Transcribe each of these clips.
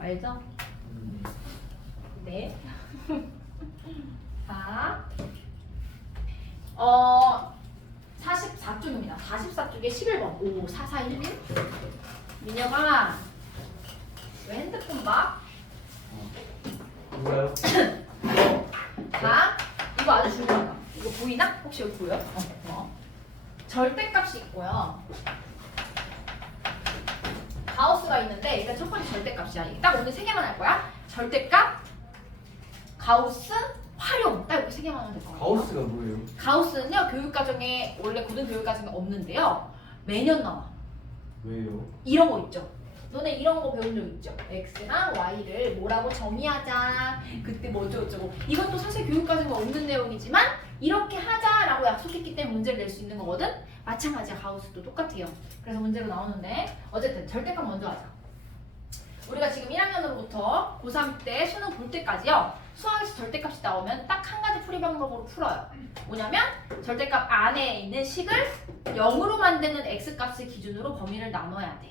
알죠? 네. 자, 44쪽입니다. 44쪽에 11번. 5, 4, 4, 1, 1. 민혁아, 왜 핸드폰 봐? 뭐가요? 자, 이거 아주 중요하다. 이거 보이나? 혹시 여기 보여? 절대값이 있고요. 가우스가 있는데 일단 첫 번째 절대값이야. 딱 오늘 세 개만 할 거야. 절대값, 가우스, 활용. 딱 이렇게 세 개만 하면 될 거야. 가우스가 뭐예요? 가우스는요, 교육과정에 원래 고등교육과정에 없는데요. 매년 나와. 왜요? 이런 거 있죠. 너네 이런 거 배운 적 있죠? X랑 Y를 뭐라고 정의하자. 그때 뭐죠 어쩌고. 이것도 사실 교육과정에 없는 내용이지만 이렇게 하자라고 약속했기 때문에 문제를 낼 수 있는 거거든? 마찬가지야. 가우스도 똑같아요. 그래서 문제로 나오는데 어쨌든 절대값 먼저 하자. 우리가 지금 1학년으로부터 고3 때 수능 볼 때까지요. 수학에서 절대값이 나오면 딱 한 가지 풀이 방법으로 풀어요. 뭐냐면 절대값 안에 있는 식을 0으로 만드는 x값을 기준으로 범위를 나눠야 돼.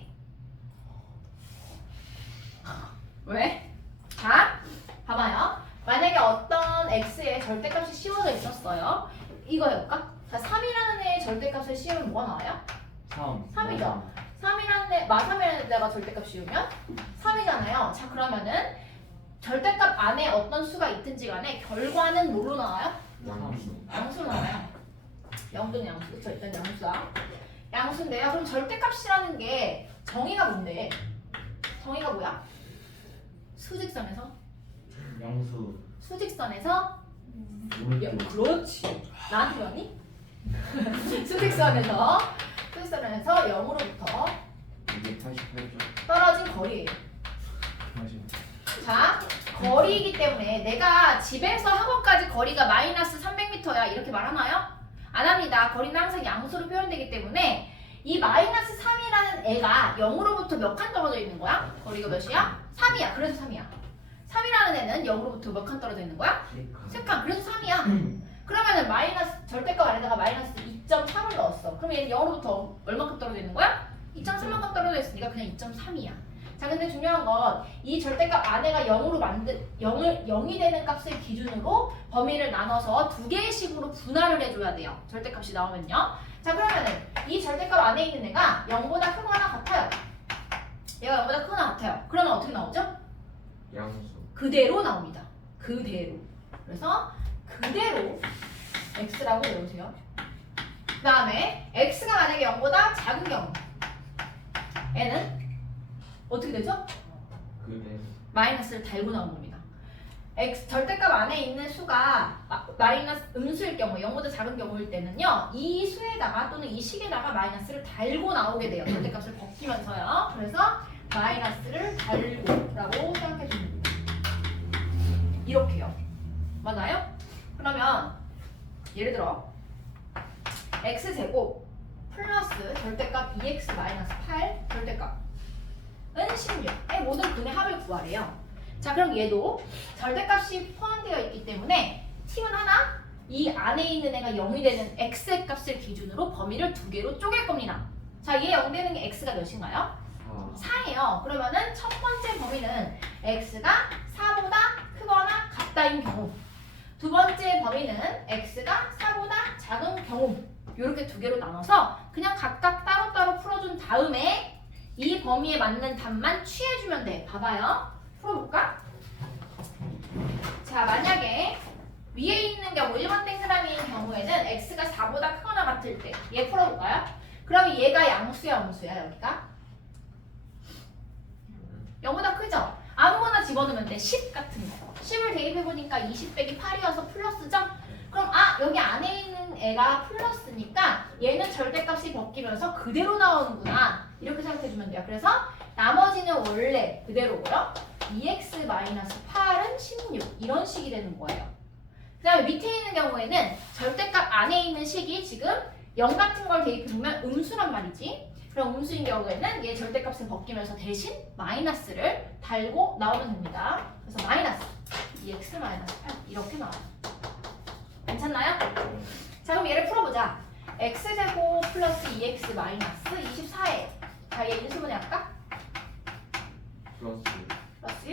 왜? 자, 봐봐요. 만약에 어떤 x의 절대값이 씌워져 있었어요. 이거 해볼까? 자, 3이라는 애의 절대값을 씌우면 뭐가 나와요? 3이죠. 3이라는 데가 절대값 씌우면 3이잖아요. 자, 그러면은 절대값 안에 어떤 수가 있든지 간에 결과는 뭐로 나와요? 양수로 나와요. 0든 양수. 그쵸? 일단 양수야. 양수인데요. 그럼 절대값이라는 게 정의가 뭔데? 정의가 뭐야? 수직선에서? 양수. 수직선에서? 오른쪽. 그렇지. 나한테 왔니? 수직선에서 0으로부터 288점. 떨어진 거리예요. 자, 거리이기 때문에 내가 집에서 학원까지 거리가 마이너스 300m야 이렇게 말하나요? 안 합니다. 거리는 항상 양수로 표현되기 때문에 이 마이너스 3이라는 애가 0으로부터 몇 칸 떨어져 있는 거야? 거리가 몇이야? 3이야. 그래서 3이야. 3이라는 애는 0으로부터 몇 칸 떨어져 있는 거야? 3칸. 그래서 3이야. 그러면은 마이너스 절대값 안에다가 마이너스 2.3을 넣었어. 그럼 얘는 0으로부터 얼마큼 떨어져 있는 거야? 2.3만큼 떨어져 있으니까 그냥 2.3이야. 자, 근데 중요한 건 이 절대값 안에가 0이 되는 값을 기준으로 범위를 나눠서 두 개의 식으로 분할을 해줘야 돼요. 절대값이 나오면요. 자, 그러면은 이 절대값 안에 있는 애가 0보다 크거나 같아요. 얘가 0보다 크거나 같아요. 그러면 어떻게 나오죠? 양수. 그대로 나옵니다. 그대로. 그래서 그대로 x라고 외우세요. 그 다음에 x가 만약에 0보다 작은 경우 얘는 어떻게 되죠? 그대. 마이너스를 달고 나온 겁니다. x 절대값 안에 있는 수가 마이너스 음수일 경우 0보다 작은 경우일 때는요. 이 수에다가 또는 이 식에다가 마이너스를 달고 나오게 돼요. 절대값을 벗기면서요. 그래서 마이너스를 달고라고 생각해 주면 됩니다. 이렇게요. 맞나요? 그러면 예를 들어 x제곱 플러스 절대값 2x 마이너스 8 절대값은 16의 모든 근의 합을 구하래요. 자, 그럼 얘도 절대값이 포함되어 있기 때문에 팀은 하나, 이 안에 있는 애가 0이 되는 x의 값을 기준으로 범위를 두 개로 쪼갤 겁니다. 자, 얘 0 되는 게 x가 몇인가요? 4예요. 그러면은 첫 번째 범위는 x가 4보다 크거나 같다인 경우, 두 번째 범위는 x가 4보다 작은 경우, 이렇게 두 개로 나눠서 그냥 각각 따로따로 풀어준 다음에 이 범위에 맞는 답만 취해주면 돼. 봐봐요. 풀어볼까? 자, 만약에 위에 있는 경우 1번 동그라미인 경우에는 x가 4보다 크거나 같을 때 얘 풀어볼까요? 그럼 얘가 양수야 음수야 여기가? 0보다 크죠? 아무거나 집어넣으면 돼. 10 같은 거. 10을 대입해보니까 20 빼기 8이어서 플러스죠? 그럼 여기 안에 있는 애가 플러스니까 얘는 절대값이 벗기면서 그대로 나오는구나. 이렇게 생각해주면 돼요. 그래서 나머지는 원래 그대로고요. 2x-8은 16 이런 식이 되는 거예요. 그 다음에 밑에 있는 경우에는 절대값 안에 있는 식이 지금 0 같은 걸 대입해보면 음수란 말이지. 그럼 음수인 경우에는 얘 절대값을 벗기면서 대신 마이너스를 달고 나오면 됩니다. 그래서 마이너스 2x-8 이렇게 나와요. 괜찮나요? 자, 그럼 얘를 풀어보자. x제곱 플러스 2x 마이너스 24에 자, 얘 인수분해 할까? 플러스. 플러스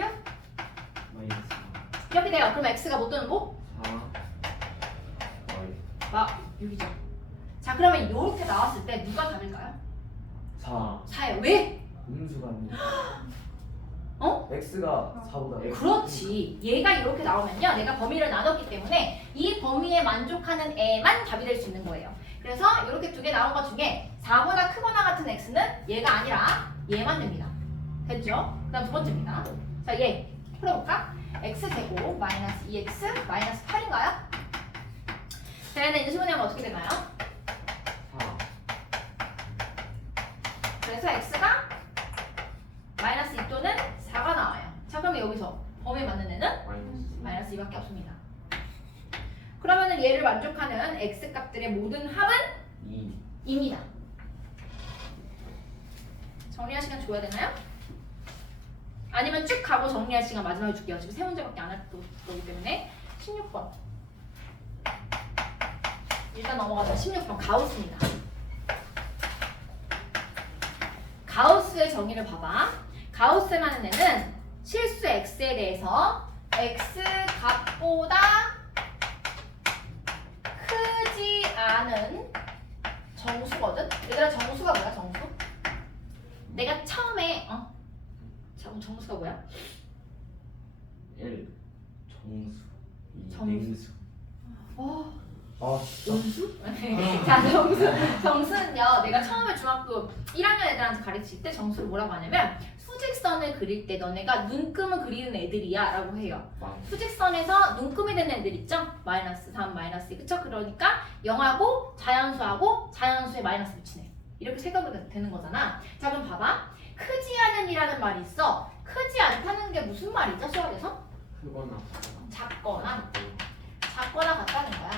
이렇게 돼요. 그럼 x가 못 도는 뭐? 4 6이죠. 자 그러면 이렇게 나왔을 때 누가 답일까요? 4 4예요. 왜? 음수가 아니고 어? x가 4보다 그렇지. 얘가 이렇게 나오면요. 내가 범위를 나눴기 때문에 이 범위에 만족하는 애만 답이 될 수 있는 거예요. 그래서 이렇게 두 개 나온 것 중에 4보다 크거나 같은 x는 얘가 아니라 얘만 됩니다. 됐죠? 그 다음 두 번째입니다. 자, 얘 풀어볼까? x제곱 마이너스 2x 마이너스 8인가요? 자, 얘는 인수분해하면 어떻게 되나요? 4 그래서 x가 마이너스 2 또는 4가 나와요. 자, 그러면 여기서 범위에 맞는 애는 마이너스 2밖에 없습니다. 그러면은 얘를 만족하는 x 값들의 모든 합은 2 2입니다. 정리할 시간 줘야 되나요? 아니면 쭉 가고 정리할 시간 마지막에 줄게요. 지금 세 문제밖에 안 할 거기 때문에 16번. 일단 넘어가자. 16번 가우스입니다. 가우스의 정의를 봐봐. 가우스라는 애는 실수 x에 대해서 x 값보다 크지 않은 정수거든? 얘들아 정수가 뭐야 정수? 내가 처음에 정수가 뭐야? 1 정수 2 정수. 냉수 아 음수? 자 정수는요 내가 처음에 중학교 1학년 애들한테 가르칠 때 정수를 뭐라고 하냐면 수직선을 그릴 때 너네가 눈금을 그리는 애들이야 라고 해요. 수직선에서 눈금이 되는 애들 있죠? 마이너스 3, 마이너스 2 그쵸? 그러니까 0하고 자연수하고 자연수에 마이너스 붙이네 이렇게 생각이 되는 거잖아. 자 그럼 봐봐 크지 않은 이라는 말이 있어. 크지 않다는 게 무슨 말이죠 수학에서? 크거나 작거나 같다는 거야.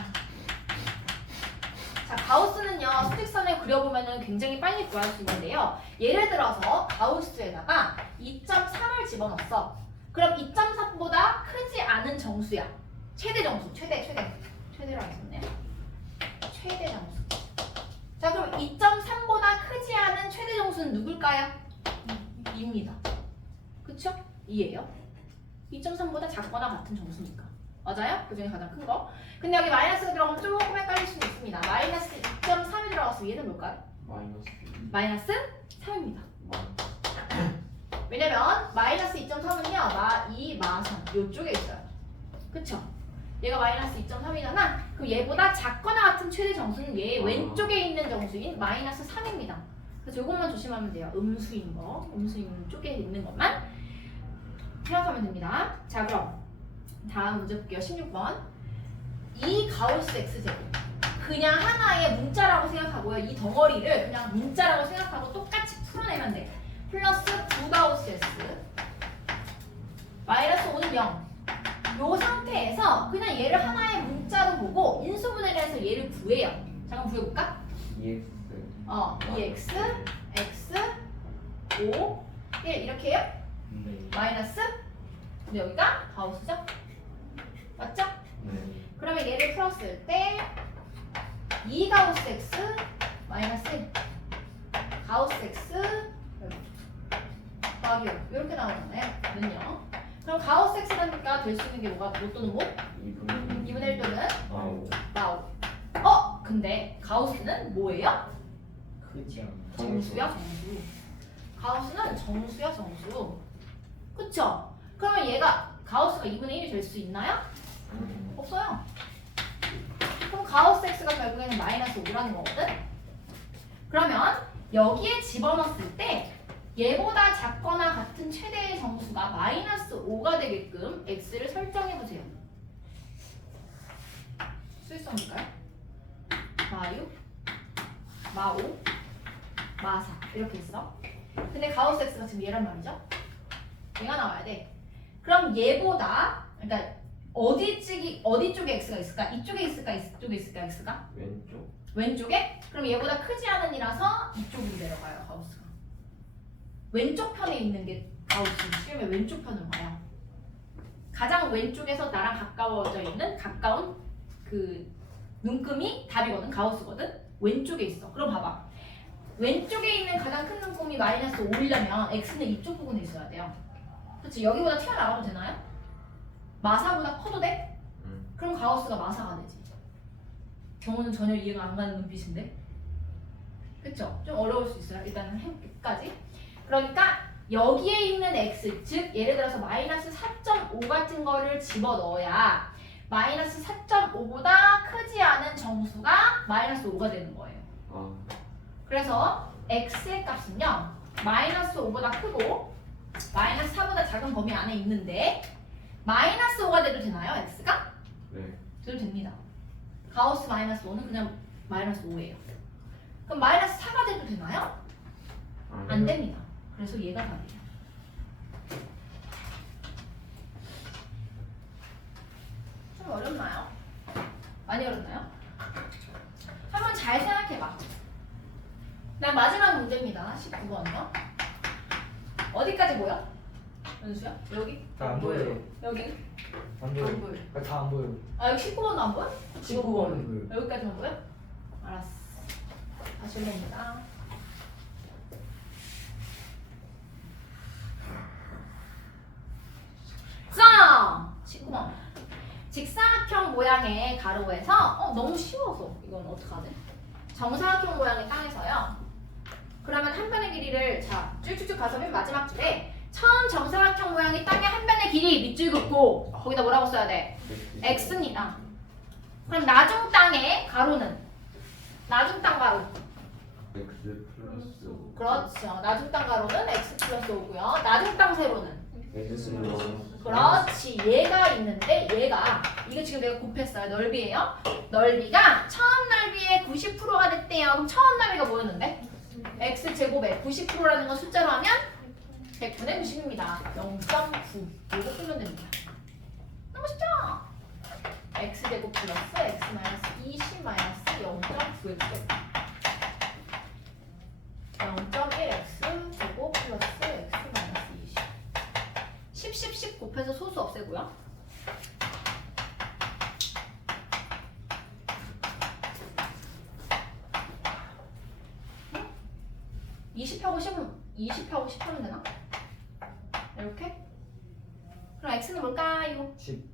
자 가우스는요 수직선을 그려보면 굉장히 빨리 구할 수 있는데요. 예를 들어서 가우스에다가 2.3을 집어넣었어. 그럼 2.3보다 크지 않은 정수야. 최대 정수, 최대라고 했었네. 최대 정수. 자 그럼 2.3보다 크지 않은 최대 정수는 누굴까요? 2입니다. 그쵸? 2예요. 2.3보다 작거나 같은 정수니까. 맞아요? 그 중에 가장 큰 거. 근데 여기 마이너스가 들어가면 조금 헷갈릴 수도 있습니다. 마이너스 2.3이 들어가서 얘는 뭘까요? 마이너스 3입니다. 왜냐면 마이너스 2.3은요 이 마선 요쪽에 있어요. 그쵸? 얘가 마이너스 2.3이잖아. 그럼 얘보다 작거나 같은 최대 정수는 얘 왼쪽에 있는 정수인 마이너스 3입니다. 그래서 이것만 조심하면 돼요. 음수인 쪽에 있는 것만 생각하면 됩니다. 자 그럼 다음 문제 볼게요. 16번. 이 가우스 x제곱 그냥 하나의 문자라고 생각하고요. 이 덩어리를 그냥 문자라고 생각하고 똑같이 풀어내면 돼. 플러스 9가우스 x 마이너스 5는 0. 요 상태에서 그냥 얘를 하나의 문자로 보고 인수분해를 해서 얘를 구해요. 잠깐 구해볼까? 2x 2x, x, 5, 1 이렇게 해요? 네. 마이너스 근데 여기가 가우스죠? 맞죠? 네. 그러면 얘를 풀었을 때 2가우스 x 마이너스 1 가우스 x 더하기 0 이렇게 나오는 거네요. 그럼 가우스 x라니까 될 수 있는 게 뭐가 못 또는 뭐? 2분의 1 또는 나오. 근데 가우스는 뭐예요? 크지 않아 정수야 정수. 가우스는 정수야 정수. 그쵸? 그러면 얘가 가우스가 2분의 1이 될 수 있나요? 없어요. 그럼 가우스 x가 결국에는 마이너스 5라는 거거든? 그러면 여기에 집어넣었을 때 얘보다 작거나 같은 최대의 정수가 마이너스 5가 되게끔 x를 설정해보세요. 수일성일까요? 마6, 마5, 마4 이렇게 있어. 근데 가우스 x가 지금 얘란 말이죠? 얘가 나와야 돼. 그럼 얘보다 그러니까 어디 쪽에 x가 있을까? 이쪽에 있을까? 이쪽에 있을까? x가? 왼쪽 왼쪽에? 그럼 얘보다 크지 않은 이라서 이쪽으로 내려가요 가우스가. 왼쪽 편에 있는 게 가우스. 시험에 왼쪽 편으로 가요. 가장 왼쪽에서 나랑 가까워져 있는 가까운 그 눈금이 답이거든. 가우스거든. 왼쪽에 있어. 그럼 봐봐. 왼쪽에 있는 가장 큰 눈금이 마이너스 5이려면 x는 이쪽 부분에 있어야 돼요. 그치? 여기보다 튀어나가도 되나요? 마사보다 커도 돼? 응. 그럼 가우스가 마사가 되지. 경우는 전혀 이해가 안 가는 눈빛인데. 그쵸? 좀 어려울 수 있어요. 일단은 해볼게까지. 그러니까 여기에 있는 x, 즉 예를 들어서 마이너스 4.5 같은 거를 집어넣어야 마이너스 4.5보다 크지 않은 정수가 마이너스 5가 되는 거예요. 아. 그래서 x의 값은요 마이너스 5보다 크고 마이너스 4보다 작은 범위 안에 있는데 마이너스 5가 돼도 되나요? x가? 네. 돼도 됩니다. 가우스 마이너스 5는 그냥 마이너스 5예요. 그럼 마이너스 4가 돼도 되나요? 안 됩니다. 그래서 얘가 답이에요. 좀 어렵나요? 많이 어렵나요? 한번 잘 생각해봐. 난 마지막 문제입니다. 19번이요. 어디까지 보여? 연수야? 여기? 안 보여요. 여기? 안 보여요. 안 보여. 다 안 보여요. 아 여기 19번도 안 보여? 19번은 보여요. 여기까지만 보여? 알았어. 다시 올립니다. 자, 19번. 직사각형 모양의 가로에서 너무 쉬워서 이건 어떡하지? 정사각형 모양의 땅에서요. 그러면 한 변의 길이를 자 쭉쭉쭉 가서 맨 마지막 줄에 처음 정사각형 모양의 땅의 한 변의 길이 밑줄 긋고 거기다 뭐라고 써야 돼? x입니다. 그럼 나중 땅의 가로는 나중 땅 가로. X 플러스 5. 그렇죠. 나중 땅 가로는 x 플러스 5고요. 나중 땅 세로는 X 플러스 그렇지. 얘가 있는데 얘가 이거 지금 내가 곱했어요. 넓이에요. 넓이가 처음 넓이의 90%가 됐대요. 그럼 처음 넓이가 뭐였는데? x 제곱에 90%라는 건 숫자로 하면 100분의 90입니다. 0.9 이거 풀면 됩니다. 너무 쉽죠? x 제곱 플러스 x 마이너스 20 마이너스 0.9x 0.1x 제곱 플러스 x 마이너스 20 10 곱해서 소수 없애고요. 20하고 10은 20하고 10 하면 되나? 이렇게? 그럼 x는 뭘까요? 10.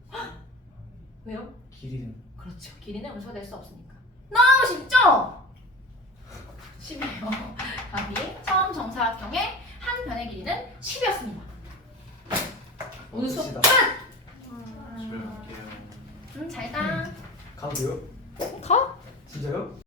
왜요? 길이는 그렇죠. 길이는 음수가 될 수 없으니까. 너무 쉽죠? 10이에요. 답이 처음 정사각형의 한 변의 길이는 10이었습니다. 오늘 수업 끝이다. 끝! 집에 갈게요. 잘 가. 가도 돼요? 가? 진짜요?